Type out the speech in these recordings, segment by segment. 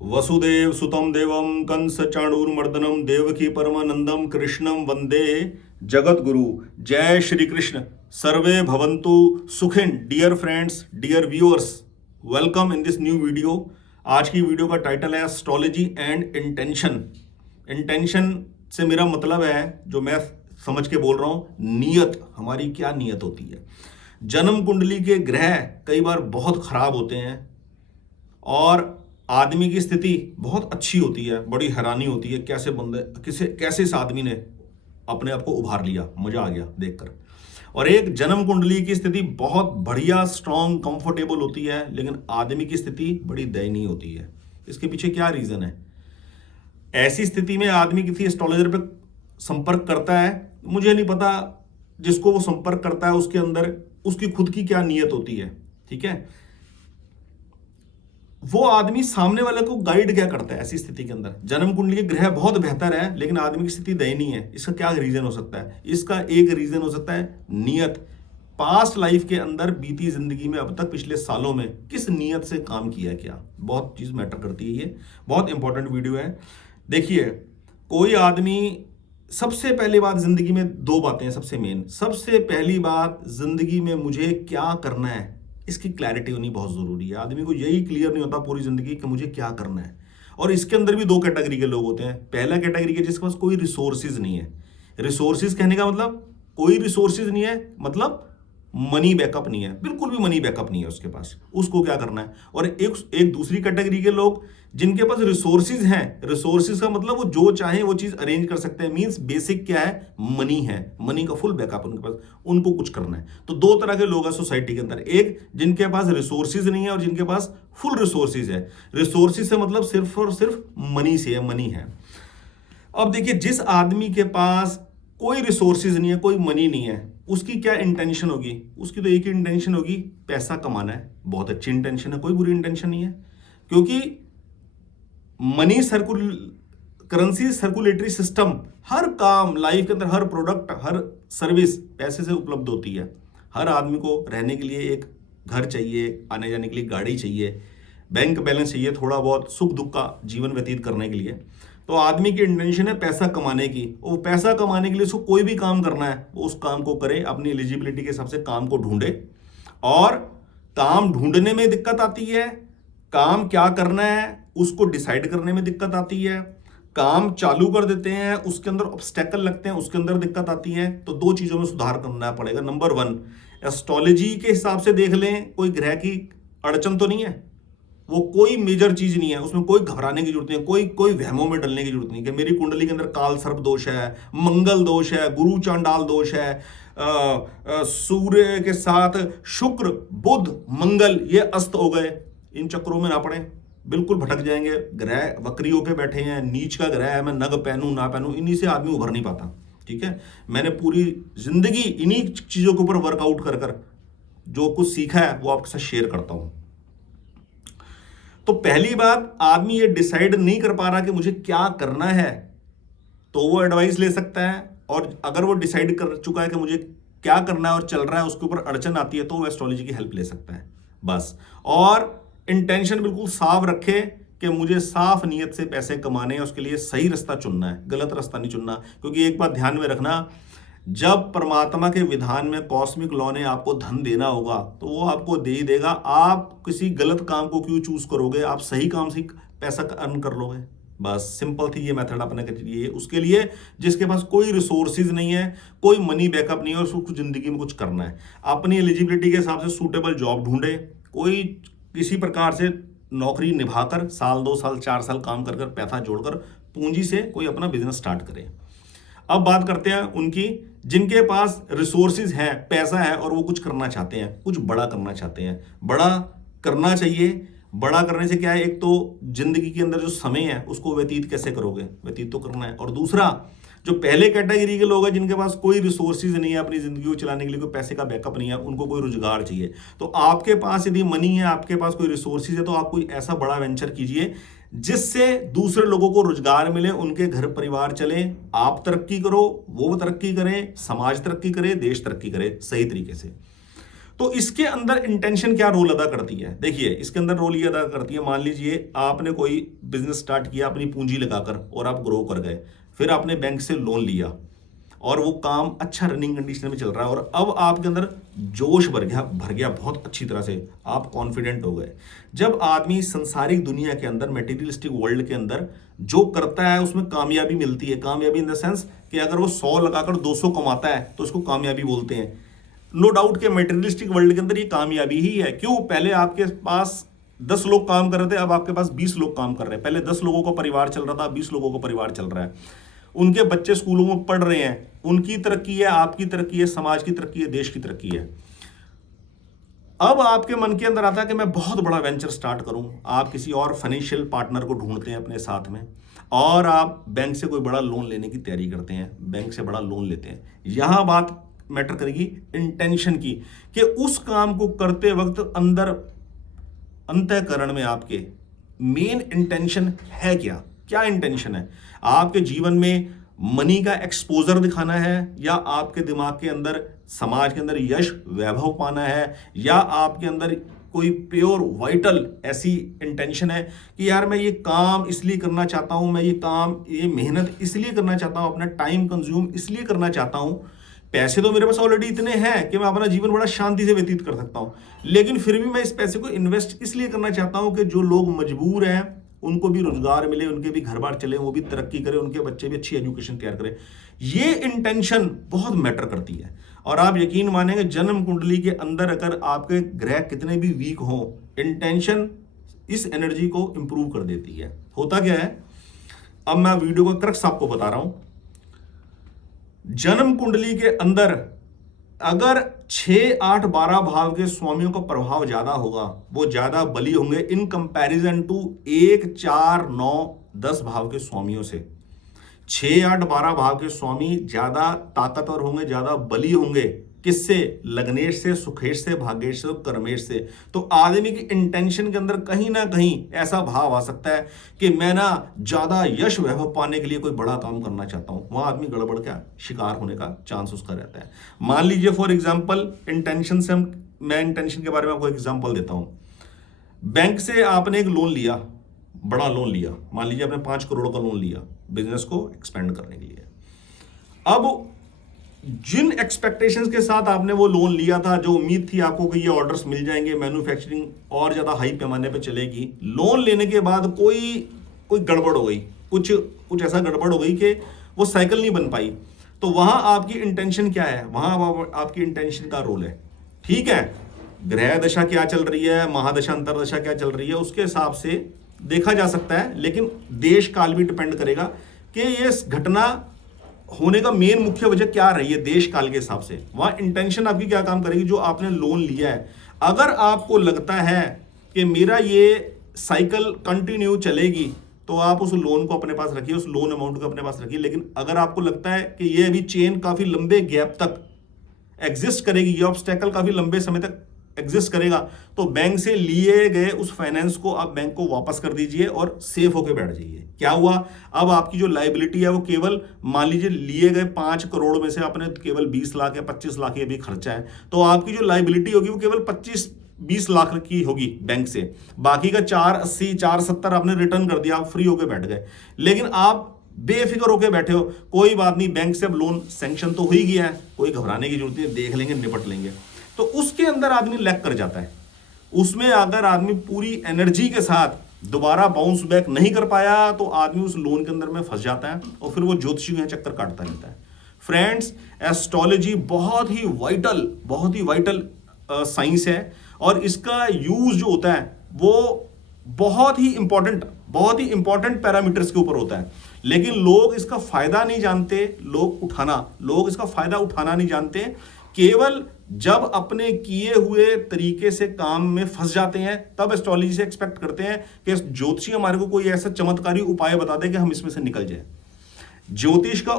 वसुदेव सुतं देवं कंस चाणूरमर्दनम देवकी परमानंदम कृष्णम वंदे जगत गुरु। जय श्री कृष्ण। सर्वे भवन्तु सुखिन। Dear friends, dear viewers, welcome in this new video. आज की वीडियो का टाइटल है एस्ट्रोलॉजी एंड इंटेंशन। इंटेंशन से मेरा मतलब है, जो मैं समझ के बोल रहा हूं, नियत। हमारी क्या नियत होती है। जन्म कुंडली के ग्रह कई बार बहुत खराब होते हैं और आदमी की स्थिति बहुत अच्छी होती है। बड़ी हैरानी होती है कैसे इस आदमी ने अपने आप को उभार लिया। मजा आ गया देखकर। और एक जन्म कुंडली की स्थिति बहुत बढ़िया, स्ट्रांग, कंफर्टेबल होती है, लेकिन आदमी की स्थिति बड़ी दयनीय होती है। इसके पीछे क्या रीजन है? ऐसी स्थिति में आदमी किसी एस्ट्रोलॉजर पे संपर्क करता है, मुझे नहीं पता जिसको वो संपर्क करता है उसके अंदर उसकी खुद की क्या नीयत होती है। ठीक है, वो आदमी सामने वाले को गाइड क्या करता है ऐसी स्थिति के अंदर। जन्म कुंडली के ग्रह बहुत बेहतर है, लेकिन आदमी की स्थिति दयनीय है। इसका क्या रीजन हो सकता है? इसका एक रीजन हो सकता है नियत। पास्ट लाइफ के अंदर, बीती जिंदगी में, अब तक पिछले सालों में किस नियत से काम किया क्या, बहुत चीज मैटर करती है। ये बहुत इंपॉर्टेंट वीडियो है। देखिए, कोई आदमी, सबसे पहली बात जिंदगी में दो बातें हैं सबसे मेन। सबसे पहली बात, जिंदगी में मुझे क्या करना है, इसकी क्लैरिटी होनी बहुत जरूरी है। आदमी को यही क्लियर नहीं होता पूरी जिंदगी कि मुझे क्या करना है। और इसके अंदर भी दो कैटेगरी के लोग होते हैं। पहला कैटेगरी के जिसके पास कोई रिसोर्सेज नहीं है। रिसोर्सेज कहने का मतलब, कोई रिसोर्सेज नहीं है मतलब मनी बैकअप नहीं है, बिल्कुल भी मनी बैकअप नहीं है उसके पास। उसको क्या करना है? और एक दूसरी कैटेगरी के लोग जिनके पास रिसोर्सेज हैं। रिसोर्सेज का मतलब वो जो चाहे वो चीज अरेंज कर सकते हैं। मींस बेसिक क्या है? मनी है। मनी का फुल बैकअप उनके पास, उनको कुछ करना है। तो दो तरह के लोग हैं सोसाइटी के अंदर। एक जिनके पास रिसोर्सेज नहीं है और जिनके पास फुल रिसोर्सेज है। रिसोर्सेज से मतलब सिर्फ और सिर्फ मनी से है, मनी है। अब देखिए, जिस आदमी के पास कोई रिसोर्सेज नहीं है, कोई मनी नहीं है, उसकी क्या इंटेंशन होगी? उसकी तो एक ही इंटेंशन होगी, पैसा कमाना है। बहुत अच्छी इंटेंशन है, कोई बुरी इंटेंशन नहीं है। क्योंकि मनी करेंसी सर्कुलेटरी सिस्टम, हर काम लाइफ के अंदर, हर प्रोडक्ट, हर सर्विस पैसे से उपलब्ध होती है। हर आदमी को रहने के लिए एक घर चाहिए, आने जाने के लिए गाड़ी चाहिए, बैंक बैलेंस चाहिए, थोड़ा बहुत सुख दुख का जीवन व्यतीत करने के लिए। तो आदमी की इंटेंशन है पैसा कमाने की। और पैसा कमाने के लिए उसको कोई भी काम करना है, वो उस काम को करे, अपनी एलिजिबिलिटी के हिसाब से काम को ढूंढे। और काम ढूंढने में दिक्कत आती है, काम क्या करना है उसको डिसाइड करने में दिक्कत आती है, काम चालू कर देते हैं उसके अंदर ऑब्स्टेकल लगते हैं, उसके अंदर दिक्कत आती है। तो दो चीजों में सुधार करना पड़ेगा। नंबर वन, एस्ट्रोलॉजी के हिसाब से देख लें, कोई ग्रह की अड़चन तो नहीं है, वो कोई मेजर चीज नहीं है, उसमें कोई घबराने की जरूरत नहीं है, कोई वहमों में डलने की जरूरत नहीं कि मेरी कुंडली के अंदर काल सर्प दोष है, मंगल दोष है, गुरु चांडाल दोष है, सूर्य के साथ शुक्र, बुध, मंगल ये अस्त हो गए। इन चक्रों में ना पड़े, बिल्कुल भटक जाएंगे। ग्रह वक्री होके बैठे हैं, नीच का ग्रह है, मैं नग पहनूं ना पहनूं, इन्हीं से आदमी उभर नहीं पाता। ठीक है, मैंने पूरी जिंदगी इन्हीं चीजों के ऊपर वर्कआउट कर कर जो कुछ सीखा है वो आपके साथ शेयर करता हूं। तो पहली बात, आदमी ये डिसाइड नहीं कर पा रहा कि मुझे क्या करना है, तो वो एडवाइस ले सकता है। और अगर वो डिसाइड कर चुका है कि मुझे क्या करना है और चल रहा है, उसके ऊपर अड़चन आती है, तो वो एस्ट्रोलॉजी की हेल्प ले सकता है बस। और इंटेंशन बिल्कुल साफ रखे कि मुझे साफ नियत से पैसे कमाने हैं, उसके लिए सही रास्ता चुनना है, गलत रास्ता नहीं चुनना। क्योंकि एक बात ध्यान में रखना, जब परमात्मा के विधान में, कॉस्मिक लॉ ने आपको धन देना होगा, तो वो आपको दे ही देगा। आप किसी गलत काम को क्यों चूज करोगे? आप सही काम से पैसा अर्न कर लोगे। बस सिंपल थी ये मेथड अपने के लिए। उसके लिए जिसके पास कोई रिसोर्सेज नहीं है, कोई मनी बैकअप नहीं है और उसको जिंदगी में कुछ करना है, अपनी एलिजिबिलिटी के हिसाब से सूटेबल जॉब ढूंढे। कोई किसी प्रकार से नौकरी निभाकर साल 2 साल 4 साल काम कर पैसा जोड़कर पूंजी से कोई अपना बिजनेस स्टार्ट करे। अब बात करते हैं उनकी जिनके पास रिसोर्सेज हैं, पैसा है और वो कुछ करना चाहते हैं, कुछ बड़ा करना चाहते हैं। बड़ा करना चाहिए। बड़ा करने से क्या है, एक तो जिंदगी के अंदर जो समय है उसको व्यतीत कैसे करोगे, व्यतीत तो करना है। और दूसरा, जो पहले कैटेगरी के लोग हैं जिनके पास कोई रिसोर्सेज नहीं है, अपनी जिंदगी को चलाने के लिए कोई पैसे का बैकअप नहीं है, उनको कोई रोजगार चाहिए। तो आपके पास यदि मनी है, आपके पास कोई रिसोर्सेज है, तो आप कोई ऐसा बड़ा वेंचर कीजिए जिससे दूसरे लोगों को रोजगार मिले, उनके घर परिवार चले, आप तरक्की करो, वो तरक्की करें, समाज तरक्की करे, देश तरक्की करे सही तरीके से। तो इसके अंदर इंटेंशन क्या रोल अदा करती है? देखिए, इसके अंदर रोल ये अदा करती है, मान लीजिए आपने कोई बिजनेस स्टार्ट किया अपनी पूंजी लगाकर और आप ग्रो कर गए, फिर आपने बैंक से लोन लिया और वो काम अच्छा रनिंग कंडीशन में चल रहा है और अब आपके अंदर जोश भर गया बहुत अच्छी तरह से, आप कॉन्फिडेंट हो गए। जब आदमी संसारिक दुनिया के अंदर, मटेरियलिस्टिक वर्ल्ड के अंदर जो करता है उसमें कामयाबी मिलती है, कामयाबी इन द सेंस कि अगर वो 100 लगाकर 200 कमाता है तो उसको कामयाबी बोलते हैं। नो डाउट के मटेरियलिस्टिक वर्ल्ड के अंदर ये कामयाबी ही है। क्यों? पहले आपके पास 10 लोग काम कर रहे थे, अब आपके पास 20 लोग काम कर रहे हैं। पहले 10 लोगों का परिवार चल रहा था, 20 लोगों का परिवार चल रहा है। उनके बच्चे स्कूलों में पढ़ रहे हैं, उनकी तरक्की है, आपकी तरक्की है, समाज की तरक्की है, देश की तरक्की है। अब आपके मन के अंदर आता है कि मैं बहुत बड़ा वेंचर स्टार्ट करूं। आप किसी और फाइनेंशियल पार्टनर को ढूंढते हैं अपने साथ में और आप बैंक से कोई बड़ा लोन लेने की तैयारी करते हैं, बैंक से बड़ा लोन लेते हैं। यहां बात मैटर करेगी इंटेंशन की, कि उस काम को करते वक्त अंदर अंतःकरण में आपके मेन इंटेंशन है क्या? क्या इंटेंशन है? आपके जीवन में मनी का एक्सपोजर दिखाना है, या आपके दिमाग के अंदर समाज के अंदर यश वैभव पाना है, या आपके अंदर कोई प्योर वाइटल ऐसी इंटेंशन है कि यार मैं ये काम इसलिए करना चाहता हूं, मैं ये मेहनत इसलिए करना चाहता हूं, अपना टाइम कंज्यूम इसलिए करना चाहता हूं। पैसे तो मेरे पास ऑलरेडी इतने हैं कि मैं अपना जीवन बड़ा शांति से व्यतीत कर सकता हूं, लेकिन फिर भी मैं इस पैसे को इन्वेस्ट इसलिए करना चाहता हूं कि जो लोग मजबूर हैं उनको भी रोजगार मिले, उनके भी घर बार चले, वो भी तरक्की करें, उनके बच्चे भी अच्छी एजुकेशन तैयार करें। ये इंटेंशन बहुत मैटर करती है। और आप यकीन मानेंगे, जन्म कुंडली के अंदर अगर आपके ग्रह कितने भी वीक हों, इंटेंशन इस एनर्जी को इंप्रूव कर देती है। होता क्या है, अब मैं वीडियो का क्रक्स आपको बता रहा हूं। जन्म कुंडली के अंदर अगर 6, 8, 12 भाव के स्वामियों का प्रभाव ज्यादा होगा, वो ज्यादा बली होंगे इन कंपैरिजन टू 1, 4, 9, 10 भाव के स्वामियों से। 6, 8, 12 भाव के स्वामी ज्यादा ताकतवर होंगे, ज्यादा बली होंगे। किससे? लग्नेश से, सुखेश से, भाग्येश से और कर्मेश से। तो आदमी की इंटेंशन के अंदर कहीं ना कहीं ऐसा भाव आ सकता है कि मैं ना ज्यादा यश वैभव पाने के लिए कोई बड़ा काम करना चाहता हूं। वहां आदमी गड़बड़ का शिकार होने का चांस उसका रहता है। मान लीजिए फॉर एग्जाम्पल, इंटेंशन से मैं इंटेंशन के बारे में आपको एग्जाम्पल देता हूं। बैंक से आपने एक लोन लिया, बड़ा लोन लिया, मान लीजिए आपने 5 करोड़ का लोन लिया बिजनेस को एक्सपेंड करने के लिए। अब जिन एक्सपेक्टेशंस के साथ आपने वो लोन लिया था, जो उम्मीद थी आपको कि ये ऑर्डर्स मिल जाएंगे, मैन्युफैक्चरिंग और ज्यादा हाई पैमाने पे चलेगी, लोन लेने के बाद कोई गड़बड़ हो गई, कुछ ऐसा गड़बड़ हो गई कि वो साइकिल नहीं बन पाई। तो वहां आपकी इंटेंशन क्या है? वहां आपकी इंटेंशन का रोल है। ठीक है, ग्रह दशा क्या चल रही है, महादशा अंतरदशा क्या चल रही है, उसके हिसाब से देखा जा सकता है, लेकिन देश काल भी डिपेंड करेगा कि ये घटना होने का मेन मुख्य वजह क्या रही है देश काल के हिसाब से। वहां इंटेंशन आपकी क्या काम करेगी, जो आपने लोन लिया है। अगर आपको लगता है कि मेरा ये साइकिल कंटिन्यू चलेगी, तो आप उस लोन को अपने पास रखिए, उस लोन अमाउंट को अपने पास रखिए। लेकिन अगर आपको लगता है कि ये अभी चेन काफी लंबे गैप तक एग्जिस्ट करेगी, ये ऑब्स्टेकल काफी लंबे समय तक एग्जिस्ट करेगा, तो बैंक से लिए गए उस फाइनेंस को आप बैंक को वापस कर दीजिए और सेफ होकर बैठ जाइए। क्या हुआ? अब आपकी जो लायबिलिटी है वो केवल, मान लीजिए लिए गए 5 करोड़ में से आपने केवल 20 लाख या 25 लाख अभी खर्चा है, तो आपकी जो लायबिलिटी होगी वो केवल 25-20 लाख की होगी बैंक से। बाकी का 480, 470 आपने रिटर्न कर दिया, आप फ्री होकर बैठ गए। लेकिन आप बेफिक्र होकर बैठे हो, कोई बात नहीं, बैंक से अब लोन सैंक्शन तो हो ही गया है, कोई घबराने की जरूरत नहीं, देख लेंगे, निपट लेंगे। तो उसके अंदर आदमी लैग कर जाता है। उसमें अगर आदमी पूरी एनर्जी के साथ दोबारा बाउंस बैक नहीं कर पाया, तो आदमी उस लोन के अंदर में फंस जाता है और फिर वो ज्योतिषी में चक्कर काटता रहता है। फ्रेंड्स, एस्ट्रोलॉजी बहुत ही वाइटल साइंस है, और इसका यूज जो होता है वो बहुत ही इंपॉर्टेंट पैरामीटर्स के ऊपर होता है। लेकिन लोग इसका फायदा नहीं जानते, लोग इसका फायदा उठाना नहीं जानते। केवल जब अपने किए हुए तरीके से काम में फंस जाते हैं, तब एस्ट्रोलॉजी से एक्सपेक्ट करते हैं कि ज्योतिषी हमारे को कोई ऐसा चमत्कारी उपाय बता दे कि हम इसमें से निकल जाए। ज्योतिष का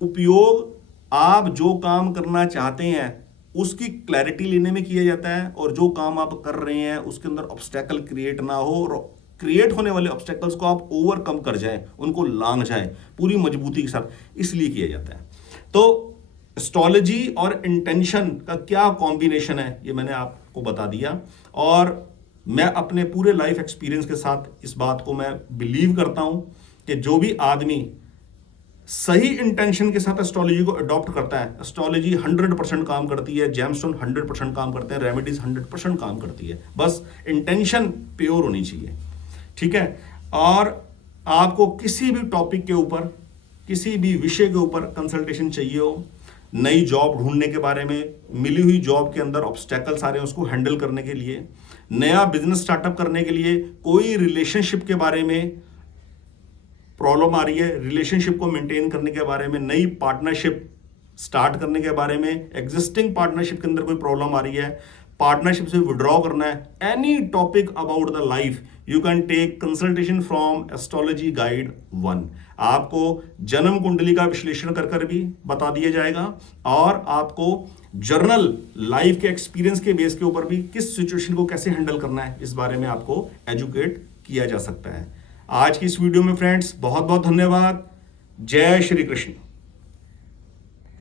उपयोग आप जो काम करना चाहते हैं उसकी क्लैरिटी लेने में किया जाता है, और जो काम आप कर रहे हैं उसके अंदर ऑब्स्टेकल क्रिएट ना हो, और क्रिएट होने वाले ऑब्स्टेकल्स को आप ओवरकम कर जाएं, उनको लांघ जाएं पूरी मजबूती के साथ, इसलिए किया जाता है। तो एस्ट्रोलॉजी और इंटेंशन का क्या कॉम्बिनेशन है, ये मैंने आपको बता दिया। और मैं अपने पूरे लाइफ एक्सपीरियंस के साथ इस बात को मैं बिलीव करता हूं कि जो भी आदमी सही इंटेंशन के साथ एस्ट्रोलॉजी को अडॉप्ट करता है, एस्ट्रोलॉजी 100% काम करती है, जेमस्टोन 100% काम करते हैं, रेमेडीज 100% काम करती है, बस इंटेंशन प्योर होनी चाहिए। ठीक है। और आपको किसी भी टॉपिक के ऊपर, किसी भी विषय के ऊपर कंसल्टेशन चाहिए हो, नई जॉब ढूंढने के बारे में, मिली हुई जॉब के अंदर ऑब्स्टेकल्स आ रहे हैं उसको हैंडल करने के लिए, नया बिजनेस स्टार्टअप करने के लिए, कोई रिलेशनशिप के बारे में प्रॉब्लम आ रही है, रिलेशनशिप को मेंटेन करने के बारे में, नई पार्टनरशिप स्टार्ट करने के बारे में, एग्जिस्टिंग पार्टनरशिप के अंदर कोई प्रॉब्लम आ रही है, पार्टनरशिप से विड्रॉ करना है, any topic about the life, you can take consultation from astrology guide 1। आपको जन्म कुंडली का विश्लेषण कर कर भी बता दिया जाएगा और आपको जर्नल लाइफ के एक्सपीरियंस के बेस के ऊपर भी किस सिचुएशन को कैसे हैंडल करना है, इस बारे में आपको एजुकेट किया जा सकता है। आज की इस वीडियो में फ्रेंड्स बहुत बहुत धन्यवाद। जय श्री कृष्ण।